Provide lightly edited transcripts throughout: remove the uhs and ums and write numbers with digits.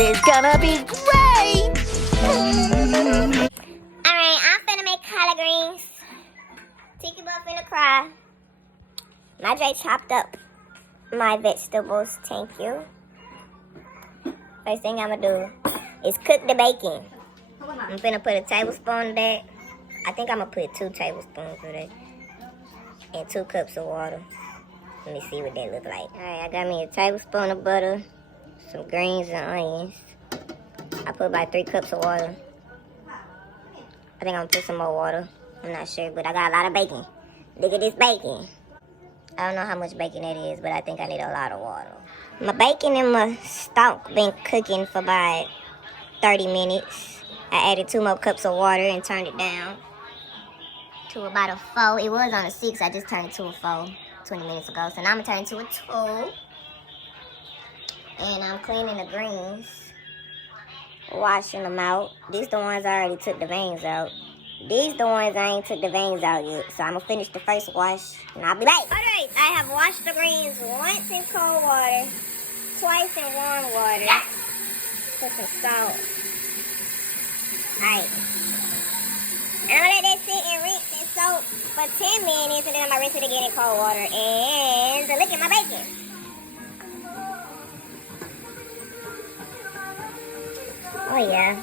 is gonna be great! Alright, I'm finna make collard greens. Tiki Buff finna cry. My Dre chopped up my vegetables, thank you. First thing I'ma do is cook the bacon. I'm finna put a tablespoon of that. I think I'ma put 2 tablespoons of that. And 2 cups of water. Let me see what that look like. Alright, I got me a tablespoon of butter, some greens and onions. I put about 3 cups of water. I think I'm gonna put some more water. I'm not sure, but I got a lot of bacon. Look at this bacon. I don't know how much bacon that is, but I think I need a lot of water. My bacon and my stock been cooking for about 30 minutes. I added 2 more cups of water and turned it down to about a 4. It was on a 6. I just turned it to a 4 20 minutes ago. So now I'm gonna turn it to a 2. And I'm cleaning the greens, washing them out. These the ones I already took the veins out. These the ones I ain't took the veins out yet. So I'm gonna finish the first wash and I'll be back. Alright, I have washed the greens once in cold water, twice in warm water. Put some salt. Alright. And I'm gonna let that sit and rinse and soak for 10 minutes and then I'm gonna rinse it again in cold water. And look at my bacon. Oh yeah.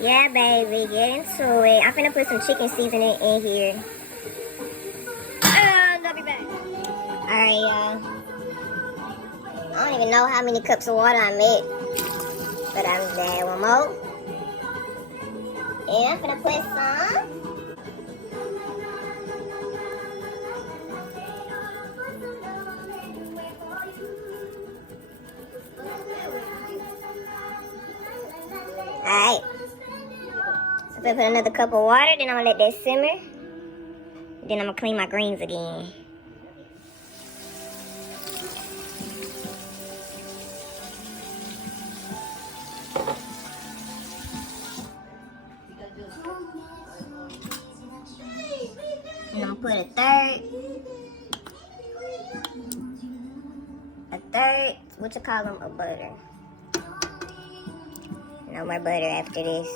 Yeah, baby, get into it. I'm finna put some chicken seasoning in here. I'll be back. Alright, y'all. I don't even know how many cups of water I made. But I'm there. One more. And I'm finna put some. Alright. So I'm gonna put another cup of water, then I'm gonna let that simmer. Then I'm gonna clean my greens again. And I'm gonna put a third, what you call them, a butter. No more butter after this.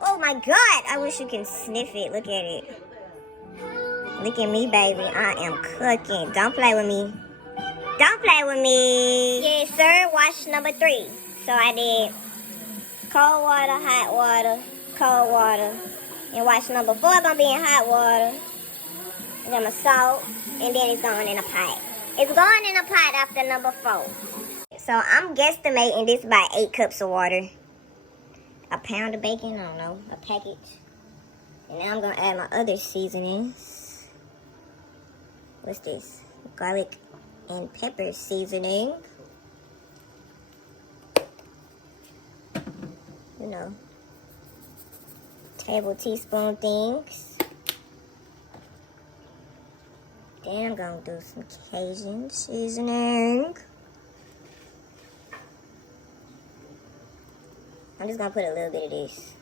Oh my God, I wish you can sniff it. Look at it. Look at me, baby. I am cooking. Don't play with me. Don't play with me. Yes, sir. Wash number 3. So I did cold water, hot water, cold water. And wash number 4 gonna be in hot water. And then my salt. And then it's going in a pot. It's going in a pot after number 4. So I'm guesstimating this by 8 cups of water. A pound of bacon, I don't know, a package. And now I'm gonna add my other seasonings. What's this? Garlic and pepper seasoning. You know, table teaspoon things. Then I'm gonna do some Cajun seasoning. I'm just gonna put a little bit of this.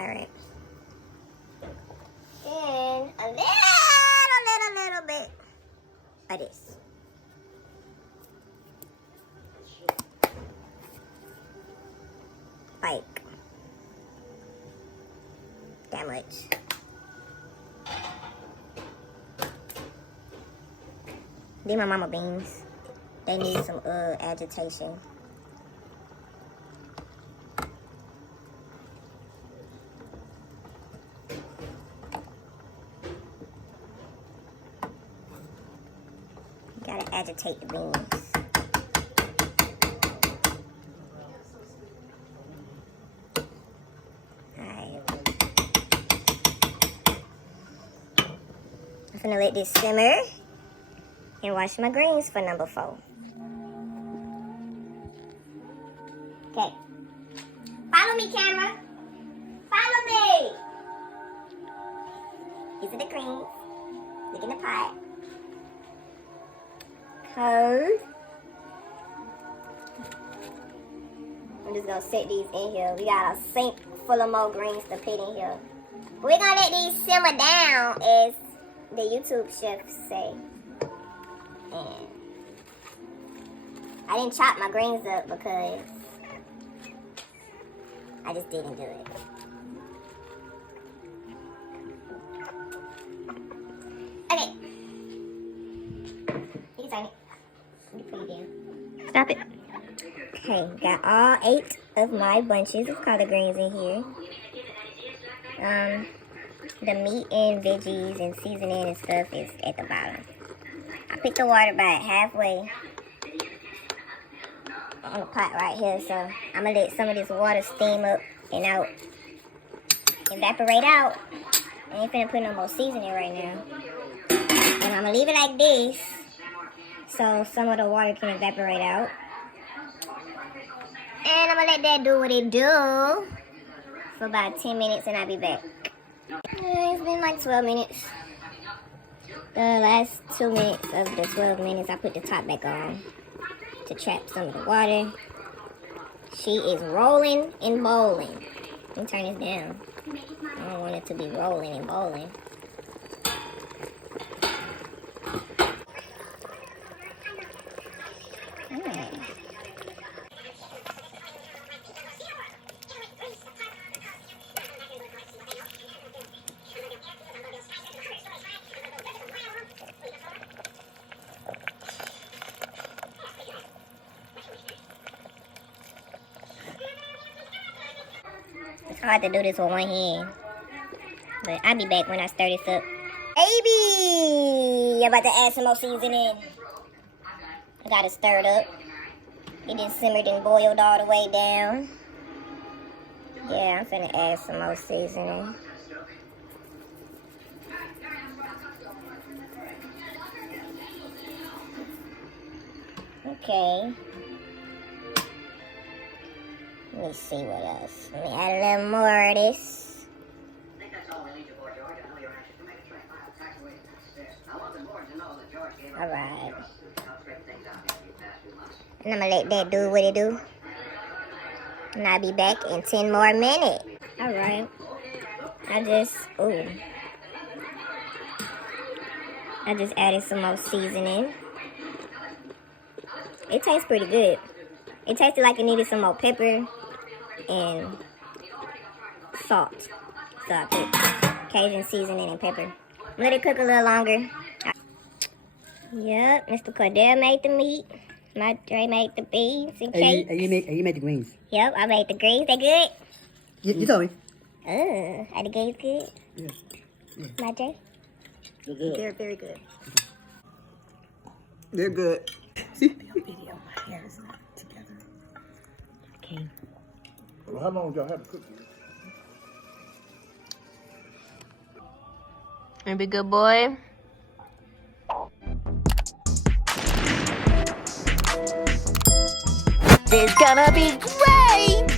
All right. And a little bit of this. Like that much. These my mama beans. They need some agitation. Gotta agitate the beans. I'm gonna let this simmer and wash my greens for number 4. Okay. Follow me, camera. Follow me. These are the greens. Look in the pot. Cold. I'm just gonna set these in here. We got a sink full of more greens to put in here. We're gonna let these simmer down, as the YouTube chefs say. And I didn't chop my greens up because I just didn't do it. Okay. You can turn it. You put it down. Stop it. Okay, got all 8 of my bunches of collard greens in here. The meat and veggies and seasoning and stuff is at the bottom. I picked the water about halfway on the pot right here, so I'm gonna let some of this water steam up and out, evaporate out. I ain't finna put no more seasoning right now. And I'm gonna leave it like this so some of the water can evaporate out. And I'm gonna let that do what it do for about 10 minutes and I'll be back. It's been like 12 minutes. The last 2 minutes of the 12 minutes, I put the top back on to trap some of the water. She is rolling and bowling. Let me turn this down. I don't want it to be rolling and bowling. It's hard to do this with one hand. But I'll be back when I stir this up. Baby! I'm about to add some more seasoning. I gotta stir it up. It done simmered and boiled all the way down. Yeah, I'm finna add some more seasoning. Okay. Let me see what else. Let me add a little more of this. Alright. And I'm gonna let that do what it do. And I'll be back in 10 more minutes. Alright. I just added some more seasoning. It tastes pretty good. It tasted like it needed some more pepper and salt. So I put Cajun seasoning and pepper. Let it cook a little longer. Yep, Mr. Cordell made the meat. My Dre made the beans and cakes. You made the greens. Yep, I made the greens. They good? You told me. Are the greens good? Yeah. My Dre? They're good. They're very good. They're good. See? Video. My hair is not together. Okay. Well, how long y'all have to cook it? And be good boy. It's gonna be great!